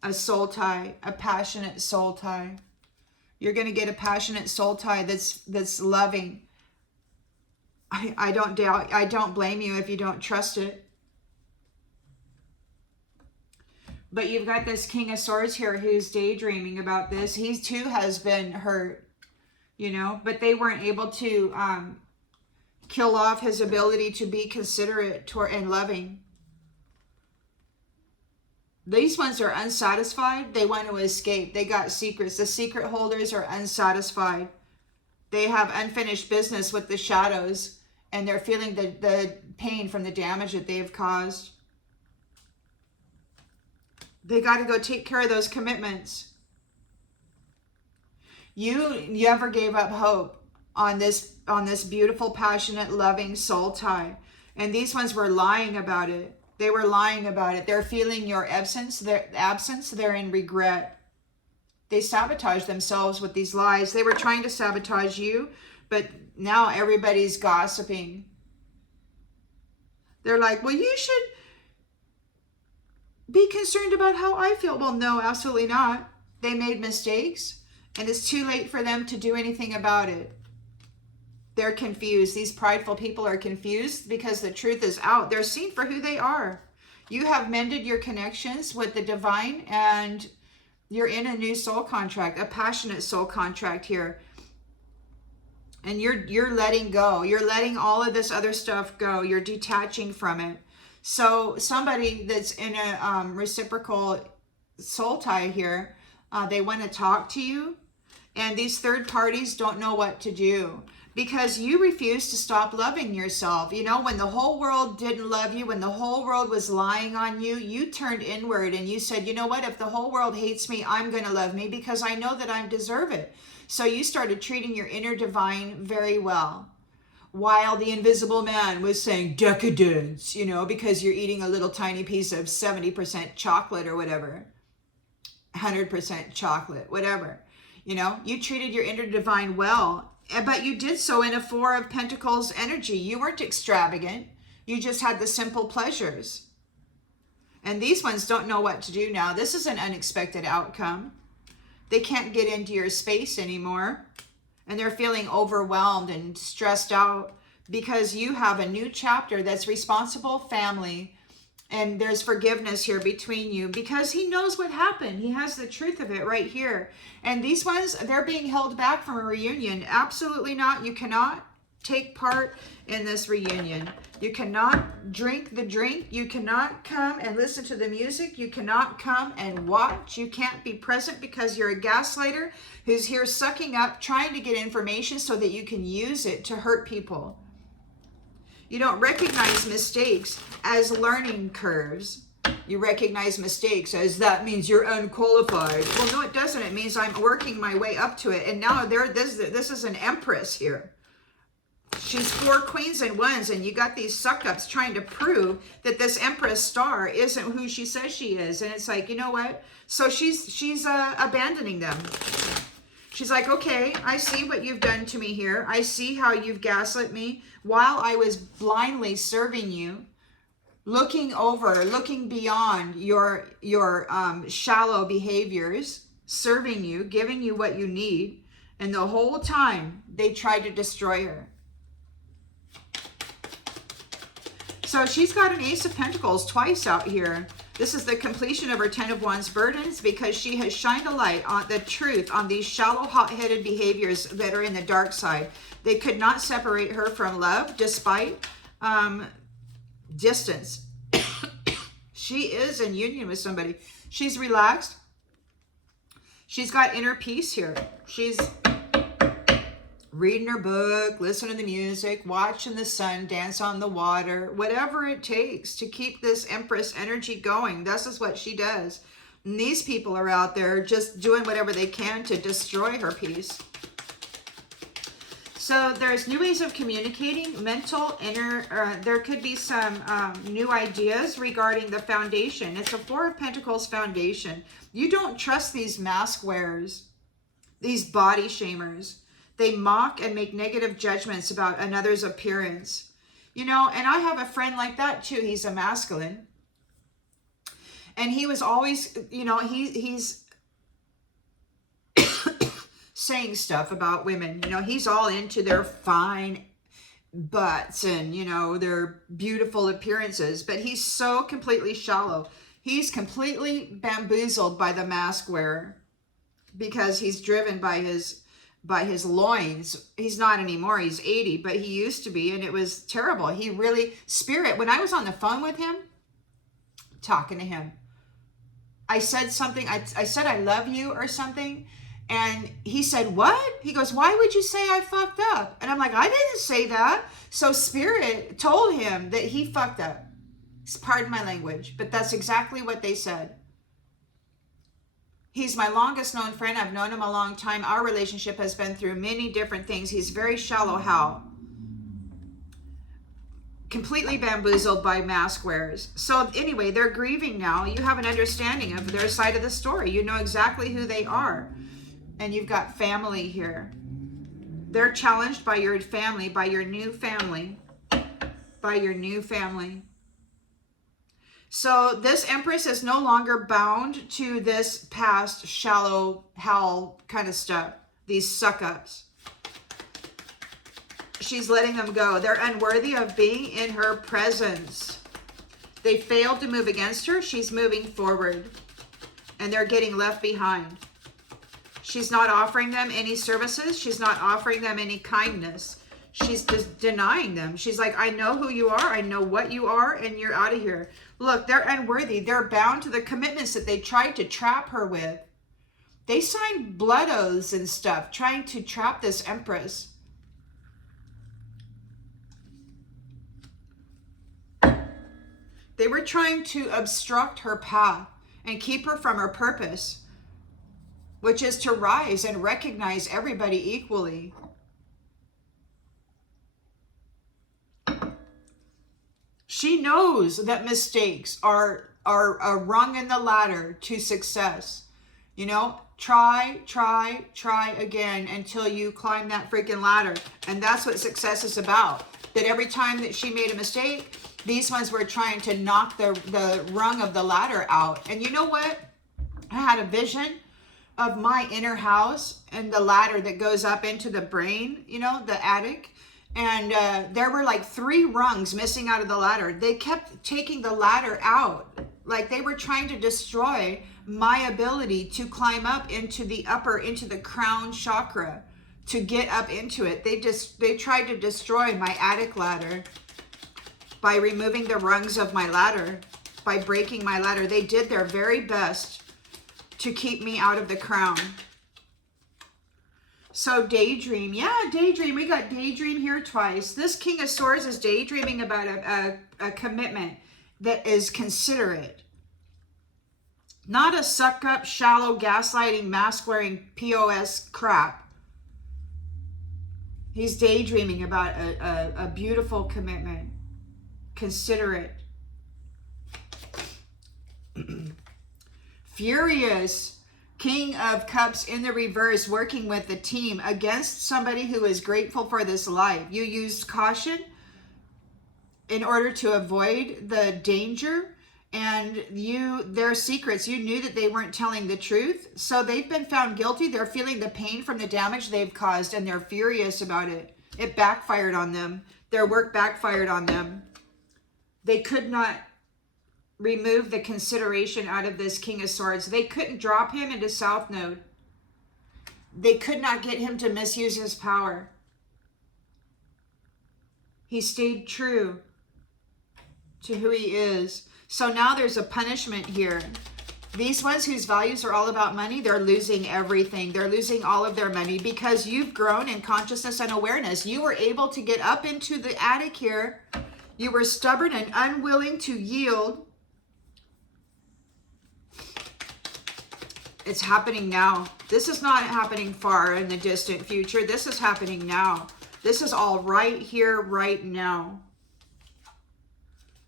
A soul tie, a passionate soul tie. You're going to get a passionate soul tie that's loving. I don't blame you if you don't trust it. But you've got this King of Swords here who's daydreaming about this. He too has been hurt, you know, but they weren't able to kill off his ability to be considerate and loving. These ones are unsatisfied. They want to escape. They got secrets. The secret holders are unsatisfied. They have unfinished business with the shadows, and they're feeling the pain from the damage that they've caused. They got to go take care of those commitments. You ever gave up hope on this beautiful, passionate, loving soul tie. And these ones were lying about it. They were lying about it. They're feeling your absence. They're in regret. They sabotage themselves with these lies. They were trying to sabotage you, but now everybody's gossiping. They're like, well, you should be concerned about how I feel. Well, no, absolutely not. They made mistakes, and it's too late for them to do anything about it. They're confused. These prideful people are confused because the truth is out. They're seen for who they are. You have mended your connections with the divine, and you're in a new soul contract, a passionate soul contract here. And you're letting go. You're letting all of this other stuff go. You're detaching from it. So somebody that's in a reciprocal soul tie here, they want to talk to you, and these third parties don't know what to do because you refuse to stop loving yourself. You know, when the whole world didn't love you, when the whole world was lying on you, you turned inward and you said, you know what, if the whole world hates me, I'm going to love me because I know that I deserve it. So you started treating your inner divine very well, while the invisible man was saying decadence, you know, because you're eating a little tiny piece of 70% chocolate or whatever, 100% chocolate, whatever. You know, you treated your inner divine well, but you did so in a Four of Pentacles energy. You weren't extravagant. You just had the simple pleasures. And these ones don't know what to do now. This is an unexpected outcome. They can't get into your space anymore. And they're feeling overwhelmed and stressed out because you have a new chapter that's responsible family. And there's forgiveness here between you because he knows what happened. He has the truth of it right here. And these ones, they're being held back from a reunion. Absolutely not. You cannot take part in this reunion. You cannot drink the drink. You cannot come and listen to the music. You cannot come and watch. You can't be present because you're a gaslighter who's here sucking up, trying to get information so that you can use it to hurt people. You don't recognize mistakes as learning curves. You recognize mistakes as that means you're unqualified. Well, no, it doesn't. It means I'm working my way up to it. And now this is an empress here. She's 4 queens and 1s, and you got these suckups trying to prove that this empress star isn't who she says she is. And it's like, you know what? So she's abandoning them. She's like, okay, I see what you've done to me here. I see how you've gaslit me while I was blindly serving you, looking beyond your shallow behaviors, serving you, giving you what you need. And the whole time they tried to destroy her. So she's got an Ace of Pentacles twice out here. This is the completion of her 10 of Wands burdens because she has shined a light on the truth on these shallow, hot-headed behaviors that are in the dark side. They could not separate her from love despite distance. She is in union with somebody. She's relaxed. She's got inner peace here. She's reading her book, listening to the music, watching the sun dance on the water, whatever it takes to keep this Empress energy going. This is what she does. And these people are out there just doing whatever they can to destroy her peace. So there's new ways of communicating, mental, inner, there could be some new ideas regarding the foundation. It's a Four of Pentacles foundation. You don't trust these mask wearers, these body shamers. They mock and make negative judgments about another's appearance. You know, and I have a friend like that too. He's a masculine. And he was always, you know, he's saying stuff about women. You know, he's all into their fine butts and, you know, their beautiful appearances, but he's so completely shallow. He's completely bamboozled by the mask wearer because he's driven by his loins. He's not anymore. He's 80, but he used to be, and it was terrible. He really, spirit, when I was on the phone with him, talking to him, I said something, I said, I love you or something. And he said, what? He goes, why would you say I fucked up? And I'm like, I didn't say that. So spirit told him that he fucked up. Pardon my language, but that's exactly what they said. He's my longest known friend. I've known him a long time. Our relationship has been through many different things. He's very shallow Hal. Completely bamboozled by mask wearers. So anyway, they're grieving now. You have an understanding of their side of the story. You know exactly who they are. And you've got family here. They're challenged by your family, by your new family, by your new family. So this Empress is no longer bound to this past shallow Hal kind of stuff, these suck-ups. She's letting them go. They're unworthy of being in her presence. They failed to move against her. She's moving forward. And they're getting left behind. She's not offering them any services. She's not offering them any kindness. She's just denying them. She's like, I know who you are. I know what you are, and you're out of here. Look, they're unworthy. They're bound to the commitments that they tried to trap her with. They signed blood oaths and stuff, trying to trap this Empress. They were trying to obstruct her path and keep her from her purpose, which is to rise and recognize everybody equally. She knows that mistakes are a rung in the ladder to success. You know, try again until you climb that freaking ladder. And that's what success is about. That every time that she made a mistake, these ones were trying to knock the rung of the ladder out. And you know what? I had a vision of my inner house and the ladder that goes up into the brain, you know, the attic. And there were like 3 rungs missing out of the ladder. They kept taking the ladder out. Like they were trying to destroy my ability to climb up into the crown chakra, to get up into it. They tried to destroy my attic ladder by removing the rungs of my ladder, by breaking my ladder. They did their very best to keep me out of the crown. So daydream, yeah, daydream. We got daydream here twice. This King of Swords is daydreaming about a commitment that is considerate. Not a suck-up, shallow, gaslighting, mask-wearing POS crap. He's daydreaming about a beautiful commitment. Considerate. Furious. King of Cups in the reverse, working with the team against somebody who is grateful for this life. You used caution in order to avoid the danger, and their secrets, you knew that they weren't telling the truth. So they've been found guilty. They're feeling the pain from the damage they've caused, and they're furious about it. It backfired on them. Their work backfired on them. They could not remove the consideration out of this King of Swords. They couldn't drop him into Southnode. They could not get him to misuse his power. He stayed true to who he is. So now there's a punishment here. These ones whose values are all about money, they're losing everything. They're losing all of their money because you've grown in consciousness and awareness. You were able to get up into the attic here. You were stubborn and unwilling to yield. It's happening now. This is not happening far in the distant future. This is happening now. This is all right here, right now.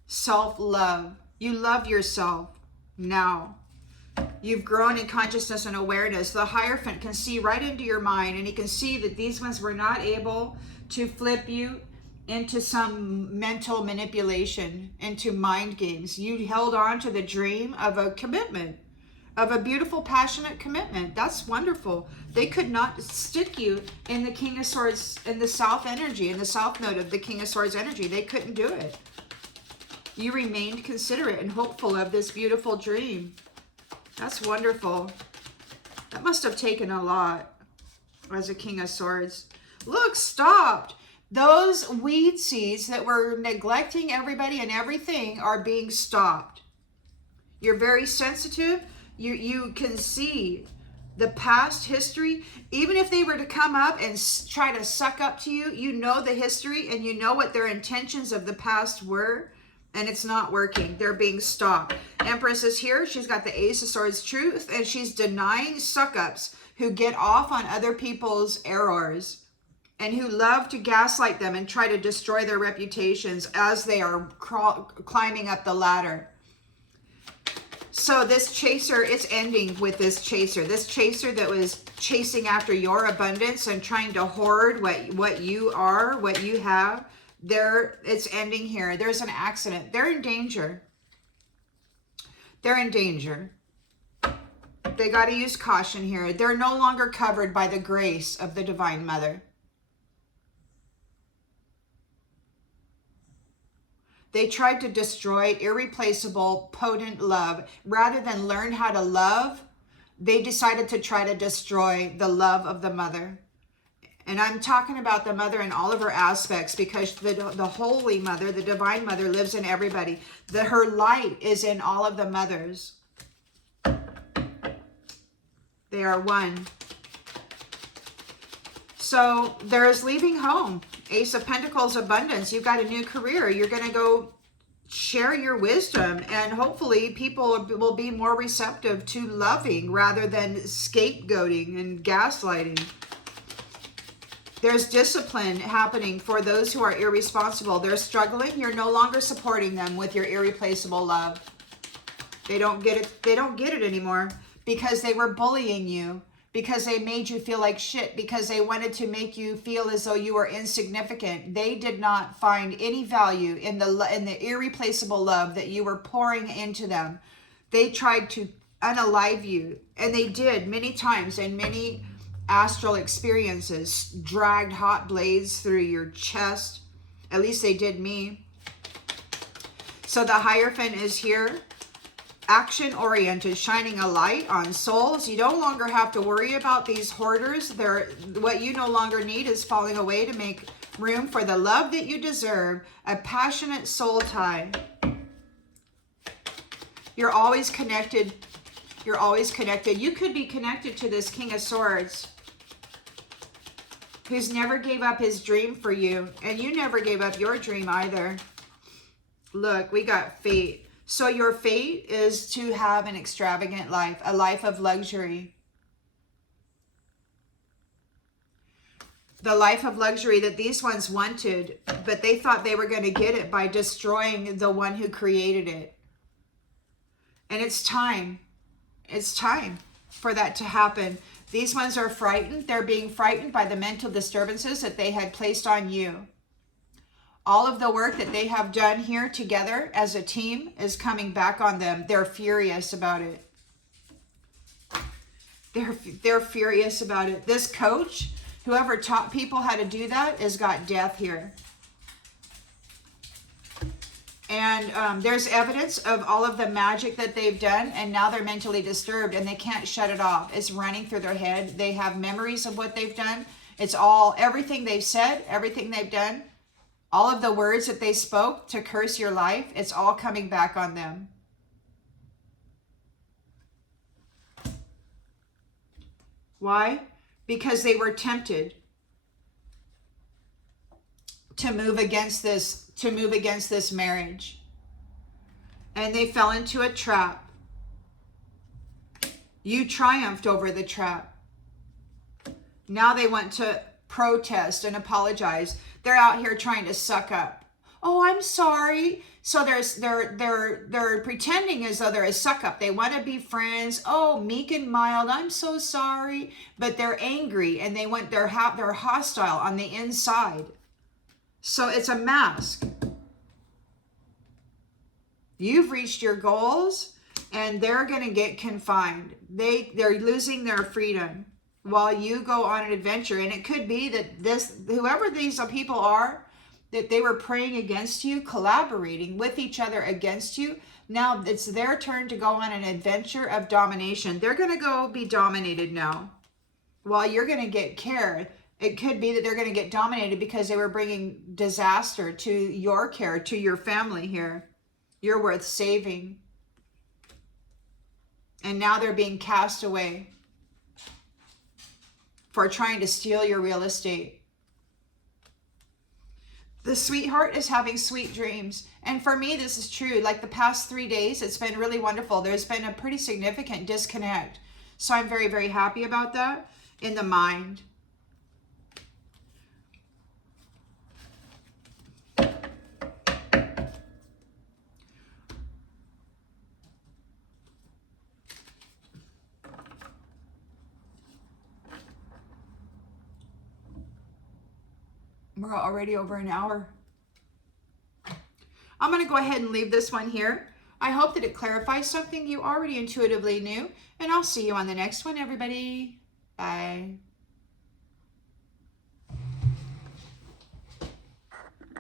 Self-love. You love yourself now. You've grown in consciousness and awareness. The hierophant can see right into your mind, and he can see that these ones were not able to flip you into some mental manipulation, into mind games. You held on to the dream of a commitment, of a beautiful, passionate commitment. That's wonderful. They could not stick you in the King of Swords, in the South energy, in the South node of the King of Swords energy. They couldn't do it. You remained considerate and hopeful of this beautiful dream. That's wonderful. That must have taken a lot as a King of Swords. Look, stopped. Those weed seeds that were neglecting everybody and everything are being stopped. You're very sensitive. You can see the past history. Even if they were to come up and try to suck up to you, you know the history and you know what their intentions of the past were, and it's not working. They're being stopped. Empress is here. She's got the Ace of Swords truth, and she's denying suckups who get off on other people's errors and who love to gaslight them and try to destroy their reputations as they are climbing up the ladder. So this chaser, it's ending with this chaser. This chaser that was chasing after your abundance and trying to hoard what you are, what you have, it's ending here. There's an accident. They're in danger. They're in danger. They got to use caution here. They're no longer covered by the grace of the Divine Mother. They tried to destroy irreplaceable, potent love. Rather than learn how to love, they decided to try to destroy the love of the Mother. And I'm talking about the Mother in all of her aspects, because the Holy Mother, the Divine Mother, lives in everybody. Her light is in all of the mothers. They are one. So there's leaving home. Ace of Pentacles, abundance. You've got a new career. You're going to go share your wisdom, and hopefully people will be more receptive to loving rather than scapegoating and gaslighting. There's discipline happening for those who are irresponsible. They're struggling. You're no longer supporting them with your irreplaceable love. They don't get it. They don't get it anymore because they were bullying you, because they made you feel like shit, because they wanted to make you feel as though you were insignificant. They did not find any value in the irreplaceable love that you were pouring into them. They tried to unalive you, and they did many times, and many astral experiences dragged hot blades through your chest. At least they did me. So the Hierophant is here. Action oriented, shining a light on souls. You no longer have to worry about these hoarders. What you no longer need is falling away to make room for the love that you deserve. A passionate soul tie. You're always connected. You're always connected. You could be connected to this King of Swords, who's never gave up his dream for you, and you never gave up your dream either. Look, we got fate. So your fate is to have an extravagant life, a life of luxury. The life of luxury that these ones wanted, but they thought they were going to get it by destroying the one who created it. And it's time. It's time for that to happen. These ones are frightened. They're being frightened by the mental disturbances that they had placed on you. All of the work that they have done here together as a team is coming back on them. They're furious about it. They're furious about it. This coach, whoever taught people how to do that, has got death here. And there's evidence of all of the magic that they've done, and now they're mentally disturbed and they can't shut it off. It's running through their head. They have memories of what they've done. It's all, everything they've said, everything they've done, all of the words that they spoke to curse your life, it's all coming back on them. Why? Because they were tempted to move against this marriage. And they fell into a trap. You triumphed over the trap. Now they want to protest and apologize. They're out here trying to suck up. Oh, I'm sorry. So they're pretending as though they're a suck up. They want to be friends. Oh, meek and mild. I'm so sorry. But they're angry and they're hostile on the inside. So it's a mask. You've reached your goals. and they're going to get confined. They're losing their freedom while you go on an adventure. And it could be that whoever these people are, that they were praying against you, collaborating with each other against you. Now it's their turn to go on an adventure of domination. They're going to go be dominated now while you're going to get care. It could be that they're going to get dominated because they were bringing disaster to your care, to your family here. You're worth saving. And now they're being cast away for trying to steal your real estate. The sweetheart is having sweet dreams. And for me, this is true. Like the past 3 days, it's been really wonderful. There's been a pretty significant disconnect. So I'm very, very happy about that in the mind. We're already over an hour. I'm going to go ahead and leave this one here. I hope that it clarifies something you already intuitively knew. And I'll see you on the next one, everybody. Bye.